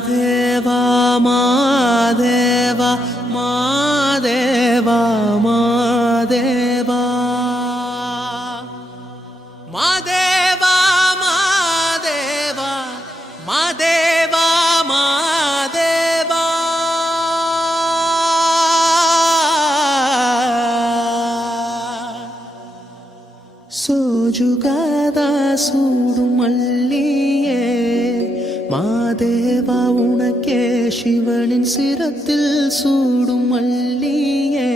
மாதேவா மாதேவா மாதேவா மாதேவா மாதேவா மாதேவா மாதேவா மாதேவா சோஜுகாதா சூடும் மல்லியே மாதேவா உனக்கே சிவனின் சிரத்தில் சூடும் மல்லியே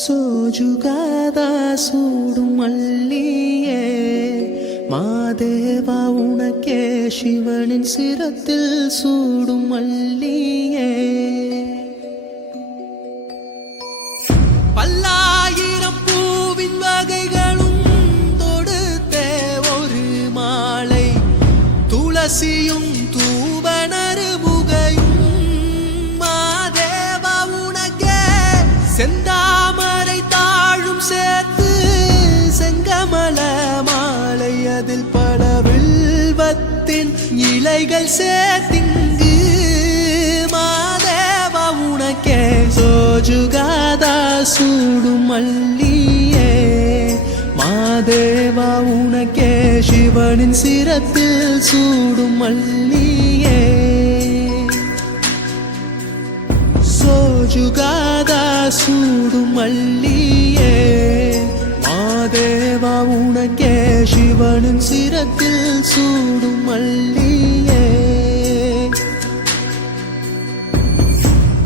சோஜுகாதா சூடும் மல்லியே மாதேவா உனக்கே சிவனின் சிரத்தில் சூடும் மல்லியே பல்லாயிரம் பூவின் வகைகளும் தொடுத்தே ஒரு மாலை துளசியும் தூபனரு முகையும் மாதேவா உனக்கே செந்தாமரை தாழும் சேர்த்து செங்கமல மாலை அதில் படவில்வத்தின் இலைகள் சேர்த்திங்கு மாதேவா உனக்கே சோஜுகாதா சூடும் மல்லியே மாதேவா உனக்கே சிவனின் சிரத்தில் சூடும் மல்லியே சோஜுகாதா சூடும் மல்லியே மாதேவா உனக்கே சிவனின் சிரத்தில் சூடும் மல்லியே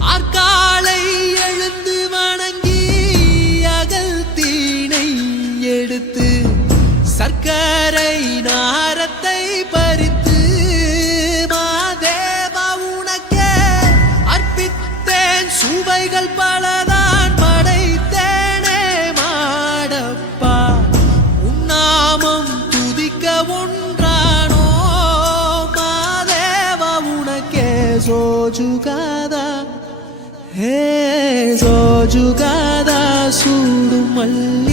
ஆற்காலை எழுந்து வணங்கி அகல் தீனை எடுத்து சர்க்கரை நாரத்தை பறித்து மாதேவா உனக்கே அர்ப்பித்தேன் சுவைகள் பலதான் படைத்தேனே மாடப்பா உன்னாமம் துதிக்க ஒன்றானோ மாதேவா உனக்கே சோஜுகாதா ஹே சோஜுகாதா சூடும் மல்லியே